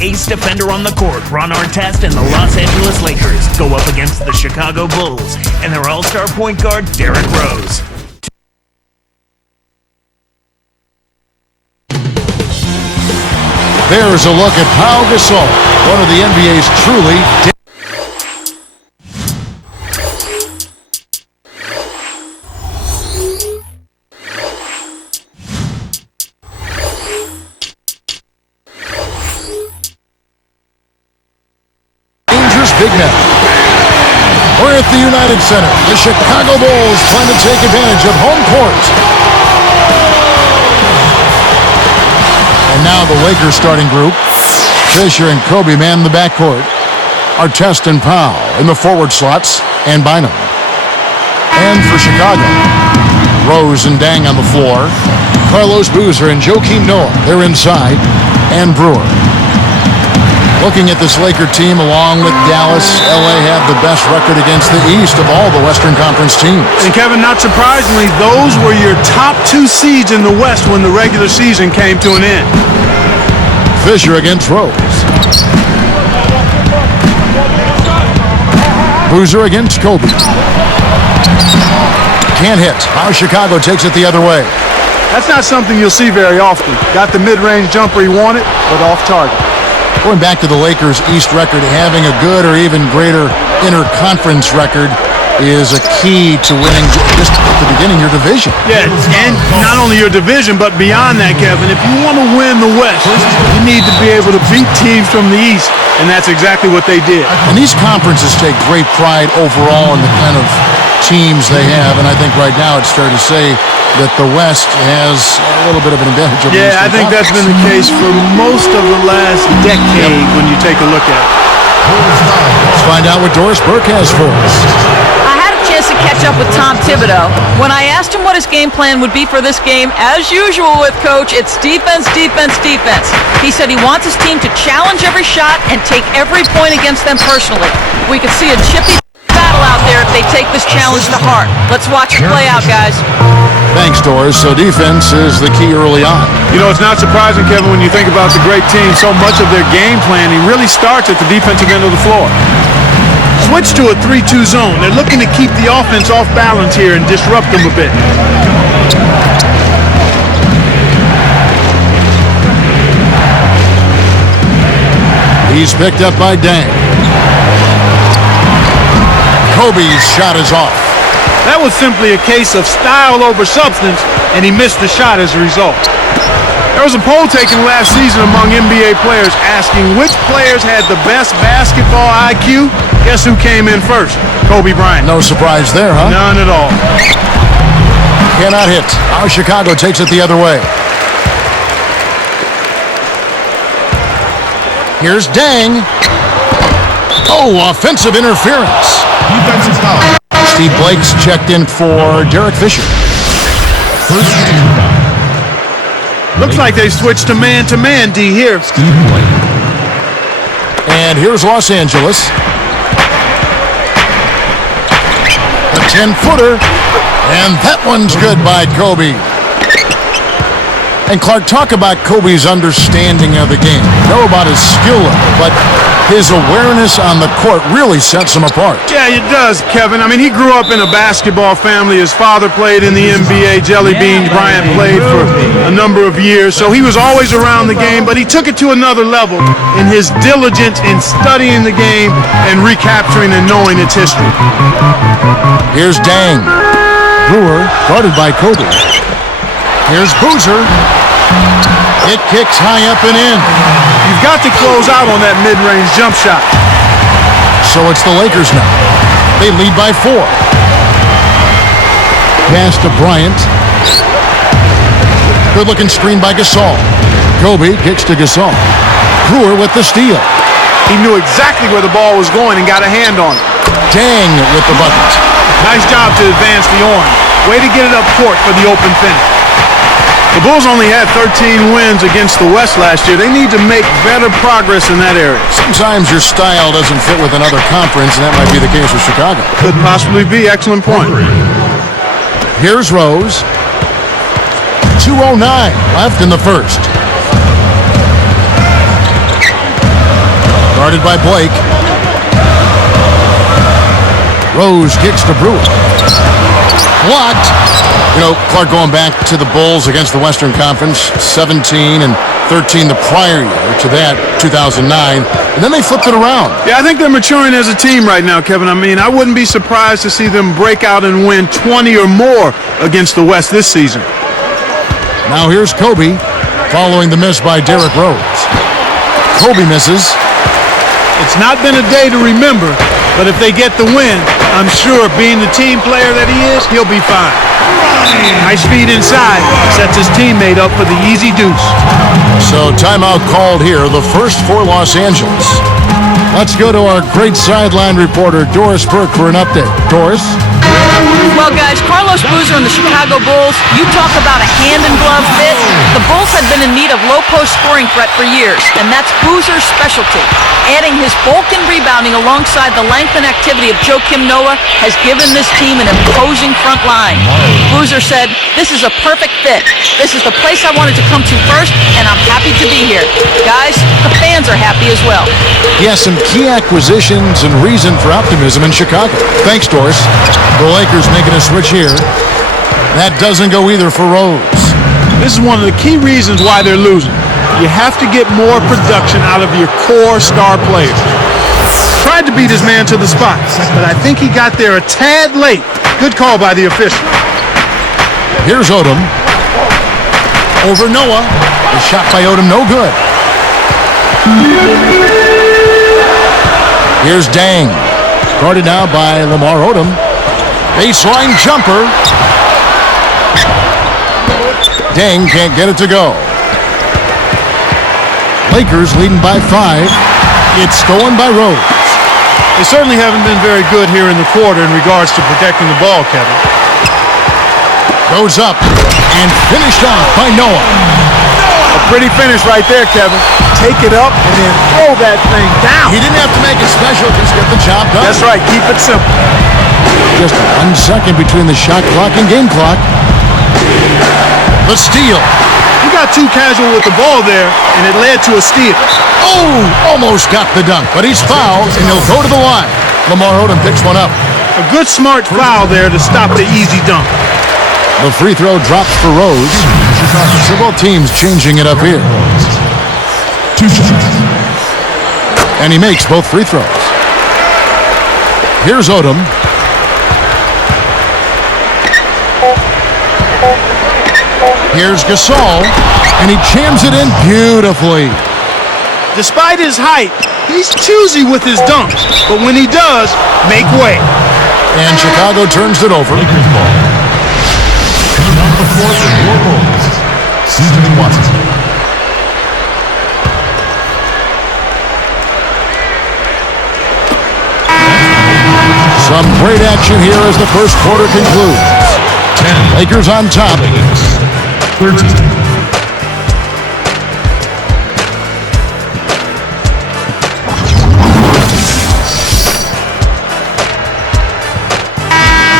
Ace defender on the court, Ron Artest and the Los Angeles Lakers go up against the Chicago Bulls and their all-star point guard, Derrick Rose. There's a look at Pau Gasol, one of the NBA's truly big men. We're at the United Center. The Chicago Bulls trying to take advantage of home court. And now the Lakers starting group. Fisher and Kobe man the backcourt. Artest and Powell in the forward slots. And Bynum. And for Chicago, Rose and Dang on the floor. Carlos Boozer and Joakim Noah, they're inside. And Brewer. Looking at this Laker team, along with Dallas, LA have the best record against the East of all the Western Conference teams. And Kevin, not surprisingly, those were your top two seeds in the West when the regular season came to an end. Fisher against Rose. Boozer against Kobe. Can't hit. How Chicago takes it the other way. That's not something you'll see very often. Got the mid-range jumper he wanted, but off target. Going back to the Lakers' East record, having a good or even greater interconference record is a key to winning just at the beginning your division. Yeah, and not only your division, but beyond that, Kevin. If you want to win the West, you need to be able to beat teams from the East, and that's exactly what they did. And these conferences take great pride overall in the kind of teams they have, and I think right now it's fair to say that the West has a little bit of an advantage over the Eastern I think that's been the case for most of the last decade when you take a look at it. Let's find out what Doris Burke has for us. I had a chance to catch up with Tom Thibodeau. When I asked him what his game plan would be for this game, as usual with Coach, it's defense, defense, defense. He said he wants his team to challenge every shot and take every point against them personally. We could see a chippy battle out there if they take this challenge to heart. Let's watch it play out, guys. Thanks, Doris. So defense is the key early on. You know, it's not surprising, Kevin, when you think about the great team, so much of their game planning really starts at the defensive end of the floor. Switch to a 3-2 zone. They're looking to keep the offense off balance here and disrupt them a bit. He's picked up by Dang. Kobe's shot is off. That was simply a case of style over substance, and he missed the shot as a result. There was a poll taken last season among NBA players asking which players had the best basketball IQ. Guess who came in first? Kobe Bryant. No surprise there, huh? None at all. Cannot hit. Now Chicago takes it the other way. Here's Dang. Oh, offensive interference. Defensive foul. Steve Blake's checked in for Derek Fisher. First team foul. Looks like they switched to man-to-man, D, here. Steve Blake. And here's Los Angeles. A 10-footer. And that one's good by Kobe. And Clark, talk about Kobe's understanding of the game. Know about his skill level, but his awareness on the court really sets him apart. Yeah, it does, Kevin. I mean, he grew up in a basketball family. His father played in the NBA. Jelly Bean Bryant played for a number of years. So he was always around the game, but he took it to another level in his diligence in studying the game and recapturing and knowing its history. Here's Dang. Brewer guarded by Kobe. Here's Boozer. It kicks high up and in. You've got to close out on that mid-range jump shot. So it's the Lakers now. They lead by 4. Pass to Bryant. Good-looking screen by Gasol. Kobe kicks to Gasol. Brewer with the steal. He knew exactly where the ball was going and got a hand on it. Dang with the bucket. Nice job to advance the orange. Way to get it up court for the open finish. The Bulls only had 13 wins against the West last year. They need to make better progress in that area. Sometimes your style doesn't fit with another conference, and that might be the case with Chicago. Could possibly be. Excellent point. Here's Rose. 2:09 left in the first. Guarded by Blake. Rose kicks to Brewer. Blocked. You know, Clark, going back to the Bulls against the Western Conference, 17 and 13 the prior year, to that 2009, and then they flipped it around. Yeah, I think they're maturing as a team right now, Kevin. I mean, I wouldn't be surprised to see them break out and win 20 or more against the West this season. Now here's Kobe, following the miss by Derrick Rose. Kobe misses. It's not been a day to remember, but if they get the win, I'm sure being the team player that he is, he'll be fine. Nice feed inside, sets his teammate up for the easy deuce. So timeout called here, the first for Los Angeles. Let's go to our great sideline reporter, Doris Burke, for an update. Doris? Well, guys, Carlos Boozer and the Chicago Bulls, you talk about a hand-in-glove fit. The Bulls had been in need of low-post scoring threat for years, and that's Boozer's specialty. Adding his bulk and rebounding alongside the length and activity of Joakim Noah has given this team an imposing front line. Boozer said, "This is a perfect fit. This is the place I wanted to come to first, and I'm happy to be here." Guys, the fans are happy as well. Yes, some key acquisitions and reason for optimism in Chicago. Thanks, Doris. The Lakers making a switch here. That doesn't go either for Rose. This is one of the key reasons why they're losing. You have to get more production out of your core star players. Tried to beat his man to the spot, but I think he got there a tad late. Good call by the official. Here's Odom. Over Noah. The shot by Odom, no good. Here's Dang. Guarded now by Lamar Odom. Baseline jumper. Dang can't get it to go. Lakers leading by 5. It's stolen by Rose. They certainly haven't been very good here in the quarter in regards to protecting the ball, Kevin. Goes up and finished off by Noah. A pretty finish right there, Kevin. Take it up and then throw that thing down. He didn't have to make it special, just get the job done. That's right. Keep it simple. Just 1 second between the shot clock and game clock. The steal. He got too casual with the ball there, and it led to a steal. Oh, almost got the dunk, but he's fouled, and he'll go to the line. Lamar Odom picks one up. A good, smart foul there to stop the easy dunk. The free throw drops for Rose. So both teams changing it up here. 2 shots. And he makes both free throws. Here's Odom. Here's Gasol, and he jams it in beautifully. Despite his height, he's choosy with his dunks, but when he does, make way. And Chicago turns it over. Lakers ball. Coming off the floor for your Bulls, C.J. Watson. Some great action here as the first quarter concludes. 10. Lakers on top. 13.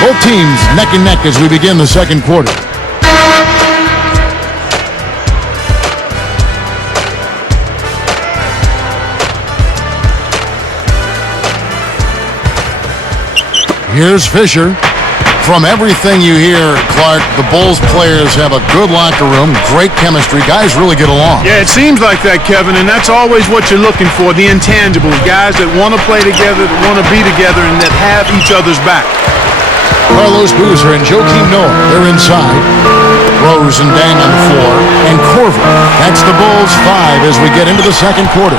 Both teams neck and neck as we begin the second quarter. Here's Fisher. From everything you hear, Clark, the Bulls players have a good locker room, great chemistry. Guys really get along. Yeah, it seems like that, Kevin, and that's always what you're looking for, the intangibles, guys that want to play together, that want to be together, and that have each other's back. Carlos Boozer and Joakim Noah, they're inside. Rose and Dang on the floor. And Corver. That's the Bulls 5 as we get into the second quarter.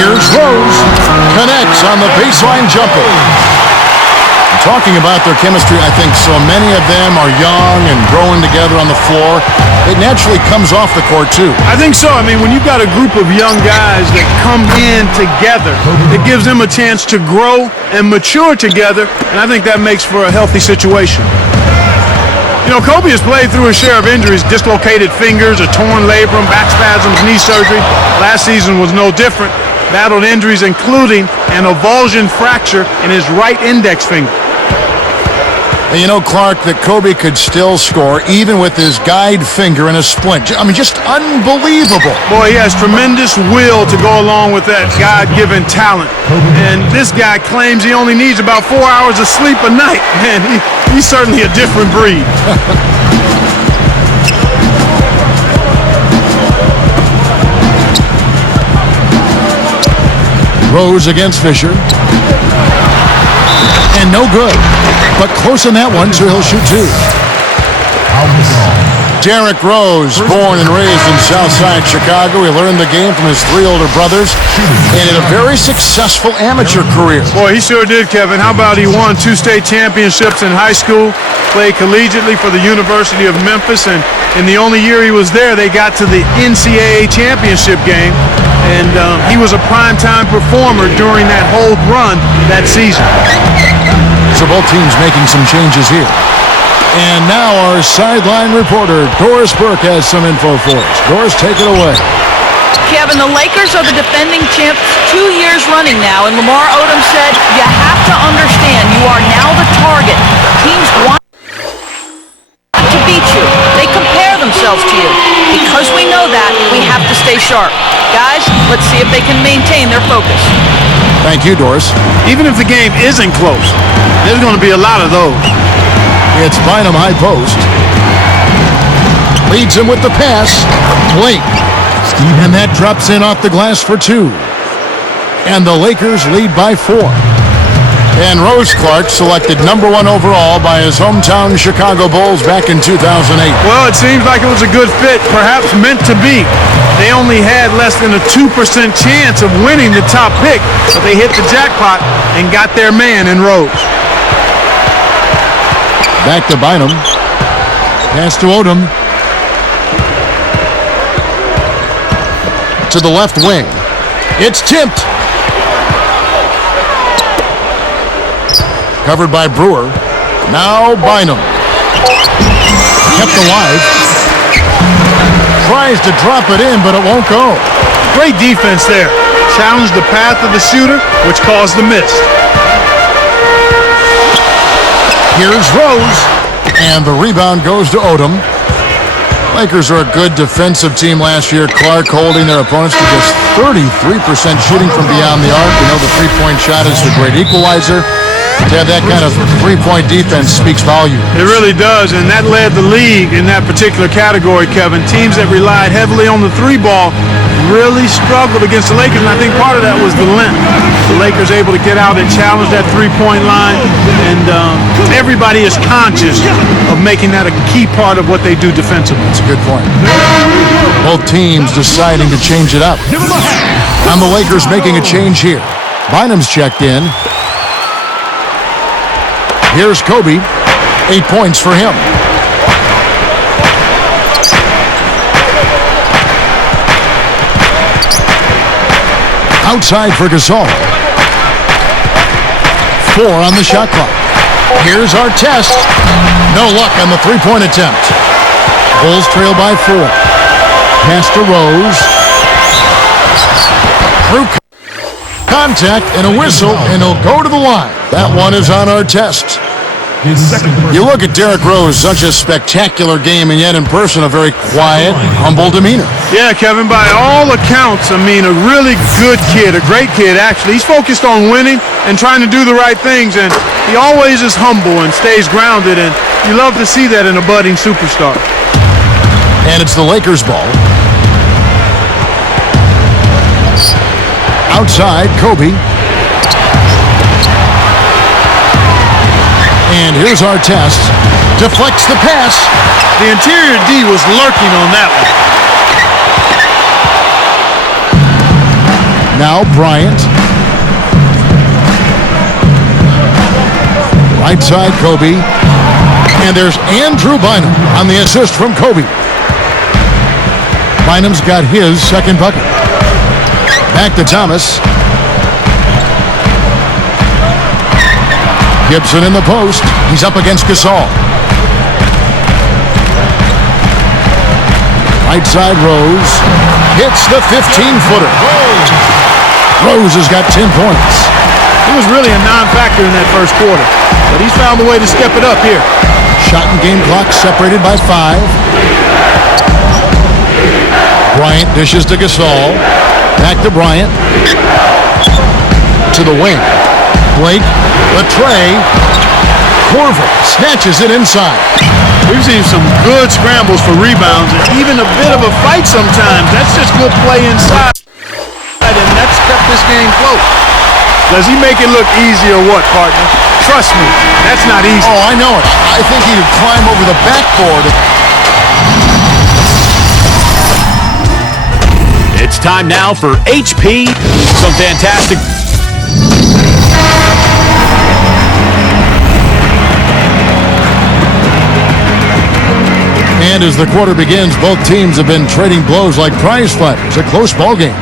Here's Rose. Connects on the baseline jumper. Talking about their chemistry, I think so many of them are young and growing together on the floor. It naturally comes off the court, too. I think so. I mean, when you've got a group of young guys that come in together, it gives them a chance to grow and mature together, and I think that makes for a healthy situation. You know, Kobe has played through a share of injuries, dislocated fingers, a torn labrum, back spasms, knee surgery. Last season was no different. Battled injuries including an avulsion fracture in his right index finger. And you know, Clark, that Kobe could still score even with his guide finger in a splint. I mean, just unbelievable. Boy, he has tremendous will to go along with that God-given talent. And this guy claims he only needs about 4 hours of sleep a night. Man, he's certainly a different breed. Rose against Fisher. And no good. But close on that one, so he'll shoot two. Derrick Rose, born and raised in Southside Chicago. He learned the game from his three older brothers and had a very successful amateur career. Boy, he sure did, Kevin. How about he won 2 state championships in high school, played collegiately for the University of Memphis, and in the only year he was there, they got to the NCAA championship game, and he was a primetime performer during that whole run that season. So both teams making some changes here. And now our sideline reporter, Doris Burke, has some info for us. Doris, take it away. Kevin, the Lakers are the defending champs 2 years running now, and Lamar Odom said, you have to understand you are now the target. Teams want to beat you. They compare themselves to you. Because we know that, we have to stay sharp. Guys, let's see if they can maintain their focus. Thank you, Doris. Even if the game isn't close, there's going to be a lot of those. It's Bynum high post. Leads him with the pass. Blake. And that drops in off the glass for 2. And the Lakers lead by 4. And Rose Clark selected number 1 overall by his hometown Chicago Bulls back in 2008. Well, it seems like it was a good fit, perhaps meant to be. They only had less than a 2% chance of winning the top pick, but they hit the jackpot and got their man in Rose. Back to Bynum. Pass to Odom. To the left wing. It's tipped. Covered by Brewer. Now Bynum. Kept alive. Tries to drop it in, but it won't go. Great defense there. Challenged the path of the shooter, which caused the miss. Here's Rose. And the rebound goes to Odom. Lakers are a good defensive team last year. Clark holding their opponents to just 33% shooting from beyond the arc. We know the three-point shot is the great equalizer. To have that kind of three-point defense speaks volume. It really does, and that led the league in that particular category, Kevin. Teams that relied heavily on the 3-ball really struggled against the Lakers, and I think part of that was the length. The Lakers able to get out and challenge that three-point line, and everybody is conscious of making that a key part of what they do defensively. That's a good point. Both teams deciding to change it up. And the Lakers making a change here. Bynum's checked in. Here's Kobe. 8 points for him. Outside for Gasol. 4 on the shot clock. Here's our test. No luck on the three-point attempt. Bulls trail by 4. Pass to Rose. Through. Contact and a whistle, and he'll go to the line. That one is on our test. His second You look at Derrick Rose, such a spectacular game, and yet in person, a very quiet, humble demeanor. Yeah, Kevin, by all accounts, I mean, a really good kid, a great kid, actually. He's focused on winning and trying to do the right things, and he always is humble and stays grounded, and you love to see that in a budding superstar. And it's the Lakers' ball. Outside, Kobe. And here's our test. Deflects the pass. The interior D was lurking on that one. Now Bryant. Right side, Kobe. And there's Andrew Bynum on the assist from Kobe. Bynum's got his second bucket. Back to Thomas. Gibson in the post. He's up against Gasol. Right side, Rose. Hits the 15-footer. Rose has got 10 points. He was really a non-factor in that first quarter, but he's found a way to step it up here. Shot and game clock separated by 5. Bryant dishes to Gasol. Back to Bryant. To the wing. Blake, Latre, Corver snatches it inside. We've seen some good scrambles for rebounds and even a bit of a fight sometimes. That's just good play inside, and that's kept this game close. Does he make it look easy or what, partner? Trust me, that's not easy. Oh, I know it. I think he could climb over the backboard. It's time now for HP. Some fantastic. And as the quarter begins, both teams have been trading blows like prize fighters. A close ball game.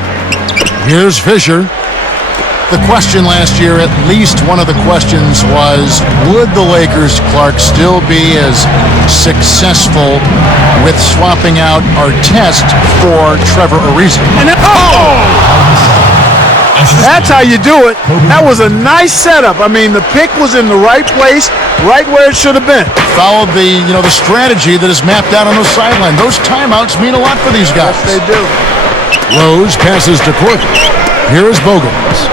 Here's Fisher. The question last year, at least one of the questions was, would the Lakers, Clark, still be as successful with swapping out Artest for Trevor Ariza? And that's how you do it. That was a nice setup. I mean, the pick was in the right place, right where it should have been. Followed the strategy that is mapped out on the sideline. Those timeouts mean a lot for these guys. Yes, they do. Rose passes to Courtney. Here is Bogans.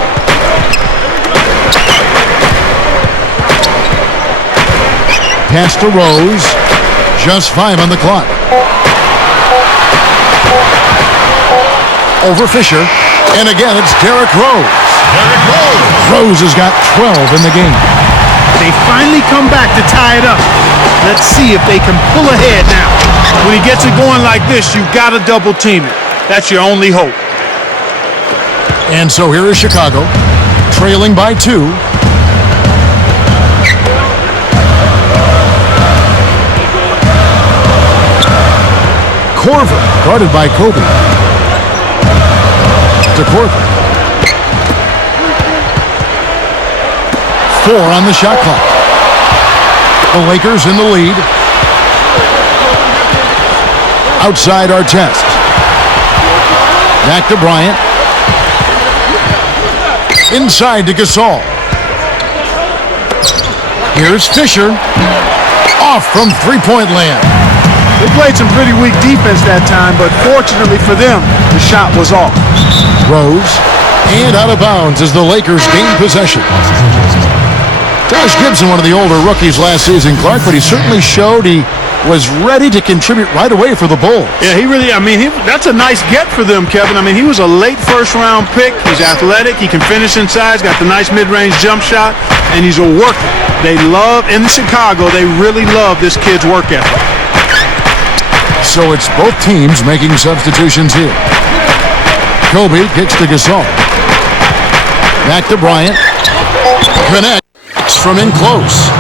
Pass to Rose. Just 5 on the clock. Over Fisher. And again, it's Derrick Rose. Rose has got 12 in the game. They finally come back to tie it up. Let's see if they can pull ahead now. When he gets it going like this, you've got to double team it. That's your only hope. And so here is Chicago, trailing by 2. Corver, guarded by Kobe. To Corver. 4 on the shot clock. The Lakers in the lead. Outside Artest. Back to Bryant. Inside to Gasol. Here's Fisher. Off from three-point land. They played some pretty weak defense that time, but fortunately for them, the shot was off. Rose. And out of bounds as the Lakers gain possession. Josh Gibson, one of the older rookies last season, Clark, but he certainly showed he was ready to contribute right away for the Bulls. Yeah, that's a nice get for them, Kevin. I mean, he was a late first-round pick. He's athletic. He can finish inside. He's got the nice mid-range jump shot, and he's a worker. In Chicago, they really love this kid's work ethic. So it's both teams making substitutions here. Kobe kicks to Gasol. Back to Bryant. Connects from in close.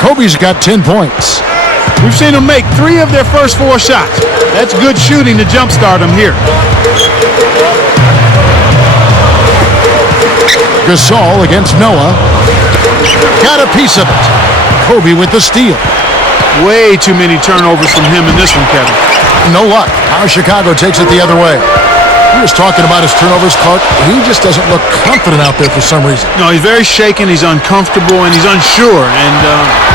Kobe's got 10 points. We've seen them make 3 of their first 4 shots. That's good shooting to jumpstart them here. Gasol against Noah. Got a piece of it. Kobe with the steal. Way too many turnovers from him in this one, Kevin. No luck. Now Chicago takes it the other way. He was talking about his turnovers, Clark. He just doesn't look confident out there for some reason. No, he's very shaken, he's uncomfortable, and he's unsure. And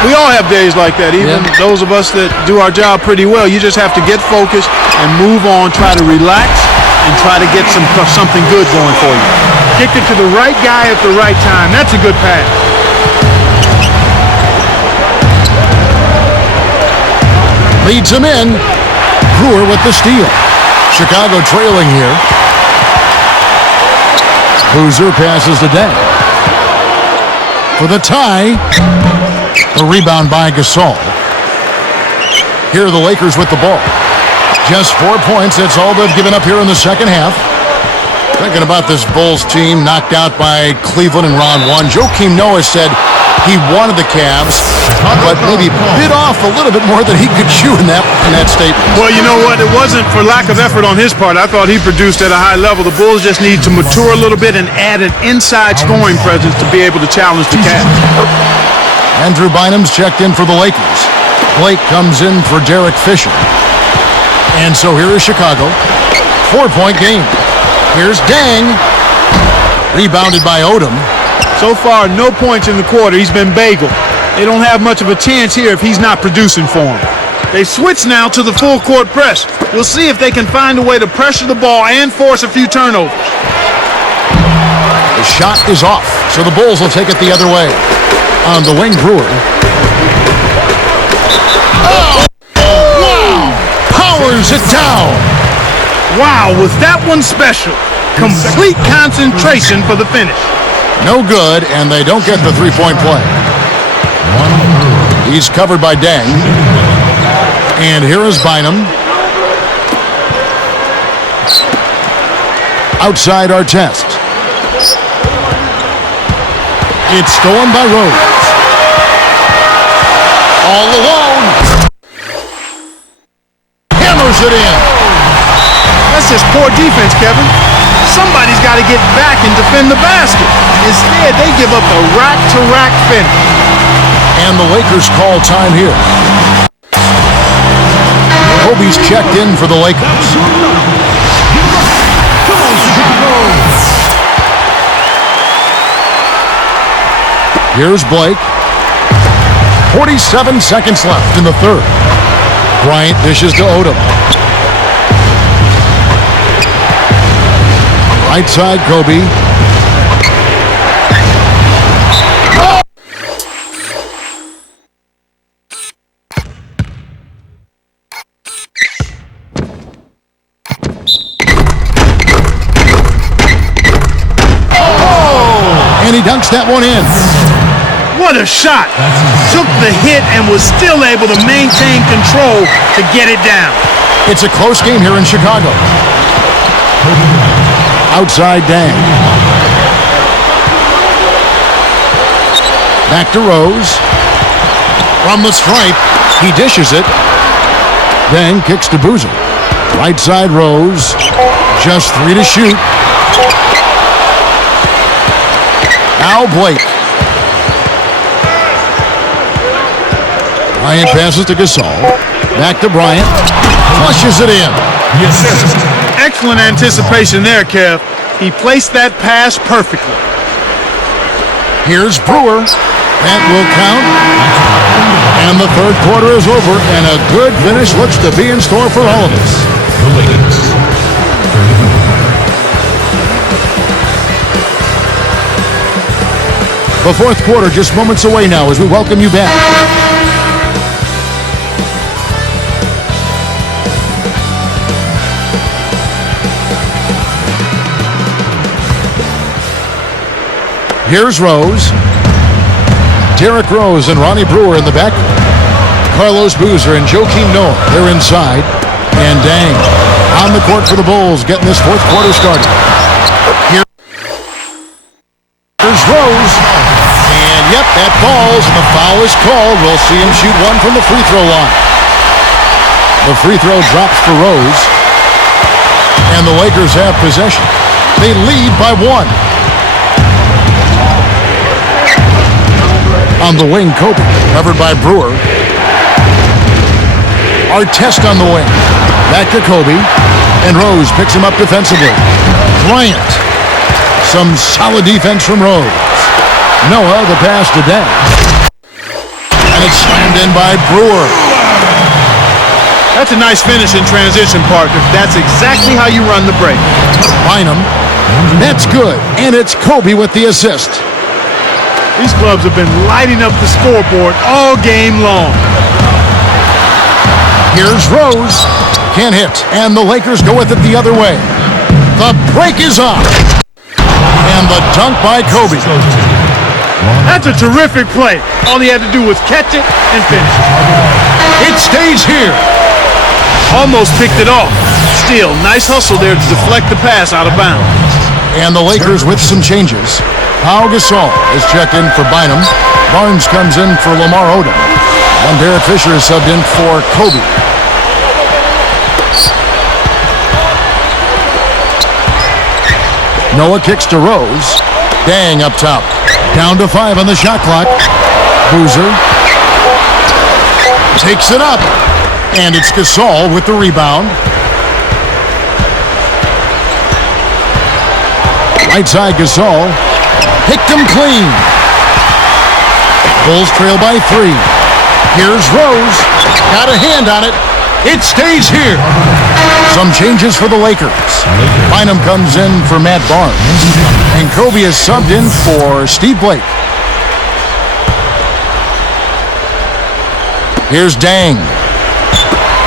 we all have days like that, even those of us that do our job pretty well. You just have to get focused and move on, try to relax, and try to get something good going for you. Kicked it to the right guy at the right time. That's a good pass. Leads him in. Brewer with the steal. Chicago trailing here. Boozer passes to Day. For the tie. A rebound by Gasol. Here are the Lakers with the ball. Just 4 points. That's all they've given up here in the second half. Thinking about this Bulls team knocked out by Cleveland in round one. Joakim Noah said he wanted the Cavs, but maybe bit off a little bit more than he could chew in that statement. Well, you know what? It wasn't for lack of effort on his part. I thought he produced at a high level. The Bulls just need to mature a little bit and add an inside scoring presence to be able to challenge the Cavs. Andrew Bynum's checked in for the Lakers. Blake comes in for Derek Fisher. And so here is Chicago. 4-point game. Here's Dang. Rebounded by Odom. So far, no points in the quarter. He's been bagel. They don't have much of a chance here if he's not producing for them. They switch now to the full court press. We'll see if they can find a way to pressure the ball and force a few turnovers. The shot is off, so the Bulls will take it the other way. On the wing, Brewer. Oh! Wow! Powers it down. Wow, was that one special? Complete concentration for the finish. No good, and they don't get the three-point play. He's covered by Deng. And here is Bynum. Outside Artest. It's stolen by Rose. All alone. Hammers it in. That's just poor defense, Kevin. Somebody's got to get back and defend the basket. Instead, they give up a rack-to-rack finish. And the Lakers call time here. Kobe's checked in for the Lakers. Here's Blake. 47 seconds left in the third. Bryant dishes to Odom. Right side, Kobe. And he dunks that one in. What a shot! Took the hit and was still able to maintain control to get it down. It's a close game here in Chicago. Outside Dang. Back to Rose. From the stripe, he dishes it. Dang kicks to Boozer. Right side Rose. Just 3 to shoot. Now Blake. Bryant passes to Gasol. Back to Bryant. Flushes it in. Excellent anticipation there, Kev. He placed that pass perfectly. Here's Brewer. That will count. And the third quarter is over, and a good finish looks to be in store for all of us. The Lakers. The fourth quarter just moments away now as we welcome you back. Here's Rose. Derrick Rose and Ronnie Brewer in the back. Carlos Boozer and Joakim Noah, they're inside. And Dang on the court for the Bulls, getting this fourth quarter started. Here's Rose. And yep, that falls, and the foul is called. We'll see him shoot one from the free throw line. The free throw drops for Rose. And the Lakers have possession. They lead by 1. On the wing, Kobe, covered by Brewer. Artest on the wing. Back to Kobe. And Rose picks him up defensively. Bryant. Some solid defense from Rose. Noah, the pass to Dang. And it's slammed in by Brewer. That's a nice finish in transition, partner. That's exactly how you run the break. Bynum. That's good. And it's Kobe with the assist. These clubs have been lighting up the scoreboard all game long. Here's Rose. Can't hit. And the Lakers go with it the other way. The break is on. And the dunk by Kobe. That's a terrific play. All he had to do was catch it and finish it. It stays here. Almost picked it off. Still, nice hustle there to deflect the pass out of bounds. And the Lakers with some changes. Pau Gasol is checked in for Bynum. Barnes comes in for Lamar Odom. And Derek Fisher is subbed in for Kobe. Noah kicks to Rose. Dang up top. Down to 5 on the shot clock. Boozer takes it up. And it's Gasol with the rebound. Right side Gasol. Picked him clean. Bulls trail by 3. Here's Rose. Got a hand on it. It stays here. Some changes for the Lakers. Bynum comes in for Matt Barnes. And Kobe is subbed in for Steve Blake. Here's Dang.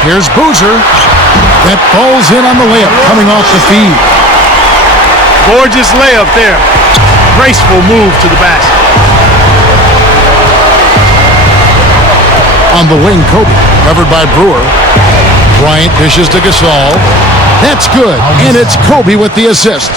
Here's Boozer. That falls in on the layup coming off the feed. Gorgeous layup there. Graceful move to the basket. On the wing, Kobe, covered by Brewer. Bryant dishes to Gasol. That's good, and it's Kobe with the assist.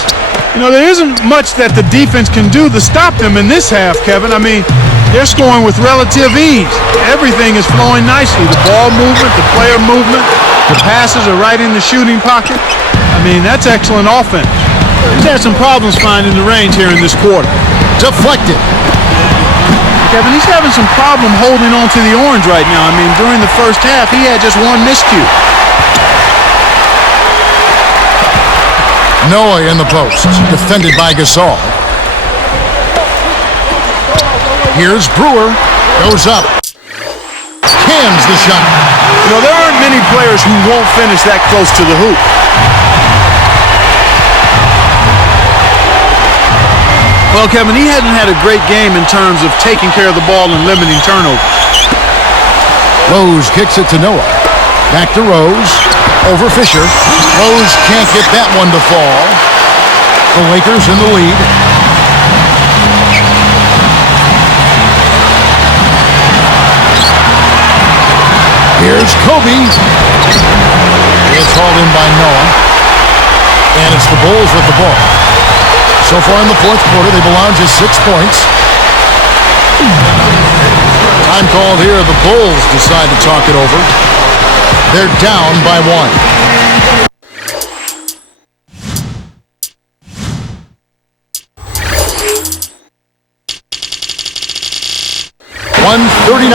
You know, there isn't much that the defense can do to stop them in this half, Kevin. I mean, they're scoring with relative ease. Everything is flowing nicely. The ball movement, the player movement, the passes are right in the shooting pocket. I mean, that's excellent offense. He's had some problems finding the range here in this quarter. Deflected. Kevin, he's having some problem holding on to the orange right now. I mean, during the first half, he had just one miscue. Noah in the post, defended by Gasol. Here's Brewer, goes up. Cams the shot. You know, there aren't many players who won't finish that close to the hoop. Well, Kevin, he hasn't had a great game in terms of taking care of the ball and limiting turnovers. Rose kicks it to Noah. Back to Rose. Over Fisher. Rose can't get that one to fall. The Lakers in the lead. Here's Kobe. It's hauled in by Noah. And it's the Bulls with the ball. So far in the fourth quarter, they've allowed just 6 points. Time called here. The Bulls decide to talk it over. They're down by 1. .139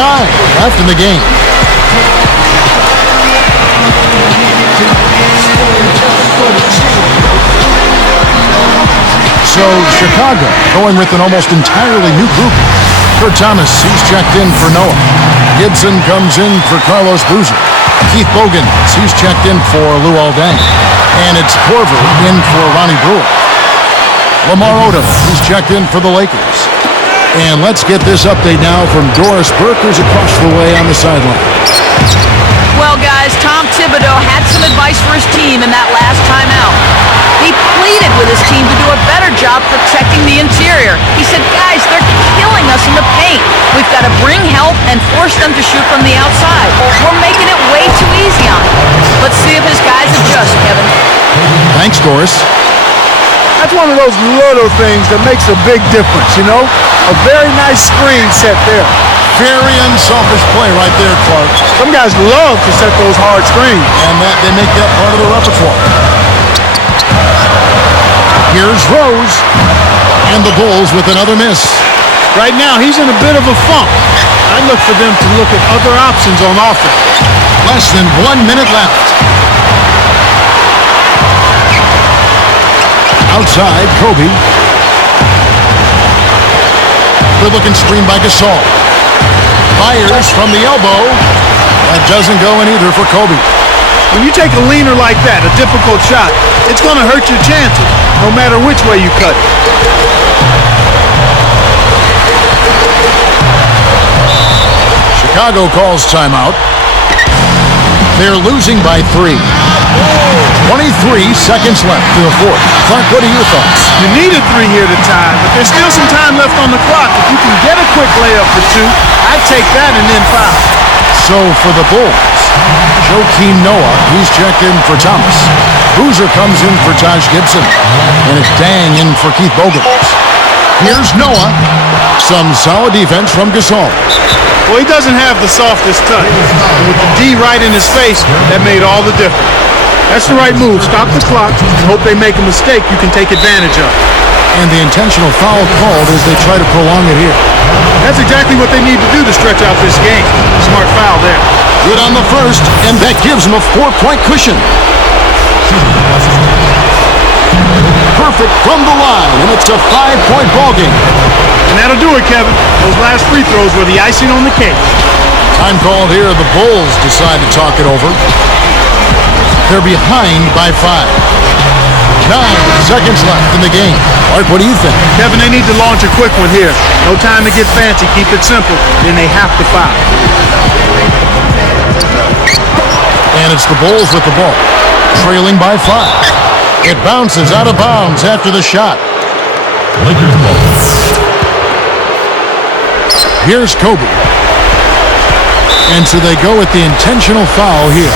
left in the game. So Chicago going with an almost entirely new group. Kurt Thomas, he's checked in for Noah. Gibson comes in for Carlos Boozer. Keith Bogan, he's checked in for Lou Aldang. And it's Korver in for Ronnie Brewer. Lamar Odom, he's checked in for the Lakers. And let's get this update now from Doris Burke, who's across the way on the sideline. Well, guys, Tom Thibodeau had some advice for his team in that last timeout. He pleaded with his team to do a better job protecting the interior. He said, guys, they're killing us in the paint. We've got to bring help and force them to shoot from the outside. We're making it way too easy on them. Let's see if his guys adjust, Kevin. Thanks, Doris. That's one of those little things that makes a big difference, you know? A very nice screen set there. Very unselfish play right there, Clark. Some guys love to set those hard screens. And they make that part of the repertoire. Here's Rose. And the Bulls with another miss. Right now, he's in a bit of a funk. I look for them to look at other options on offense. Less than 1 minute left. Outside, Kobe. Good looking screen by Gasol. Fires from the elbow. That doesn't go in either for Kobe. When you take a leaner like that, a difficult shot, it's going to hurt your chances, no matter which way you cut it. Chicago calls timeout. They're losing by 3. 23 seconds left in the fourth. Clark, what are your thoughts? You need a 3 here to tie, but there's still some time left on the clock. If you can get a quick layup for 2, I'd take that and then foul. So for the Bulls, Joakim Noah, he's checked in for Thomas. Boozer comes in for Taj Gibson. And it's Dang in for Keith Bogans. Here's Noah. Some solid defense from Gasol. Well, he doesn't have the softest touch. And with the D right in his face, that made all the difference. That's the right move. Stop the clock and hope they make a mistake you can take advantage of. And the intentional foul called as they try to prolong it here. That's exactly what they need to do to stretch out this game. Smart foul there. Good on the first, and that gives them a 4-point cushion. Perfect from the line, and it's a 5-point ball game. And that'll do it, Kevin. Those last free throws were the icing on the cake. Time called here. The Bulls decide to talk it over. They're behind by 5. 9 seconds left in the game. Mark, what do you think? Kevin, they need to launch a quick one here. No time to get fancy. Keep it simple. Then they have to foul. And it's the Bulls with the ball, trailing by 5. It bounces out of bounds after the shot. Lakers ball. Here's Kobe. And so they go with the intentional foul here.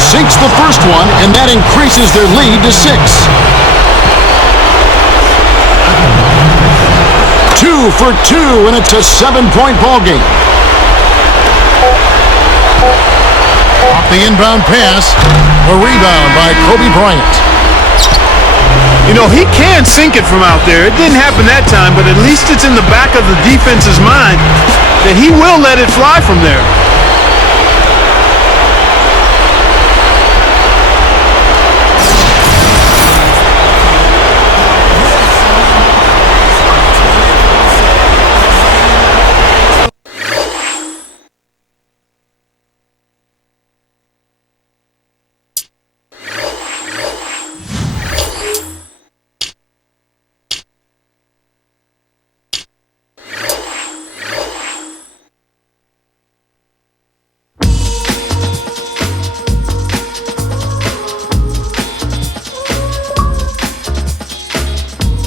Sinks the first one, and that increases their lead to 6. 2 for 2, and it's a 7-point ball game. Off the inbound pass, a rebound by Kobe Bryant. You know, he can sink it from out there. It didn't happen that time, but at least it's in the back of the defense's mind that he will let it fly from there.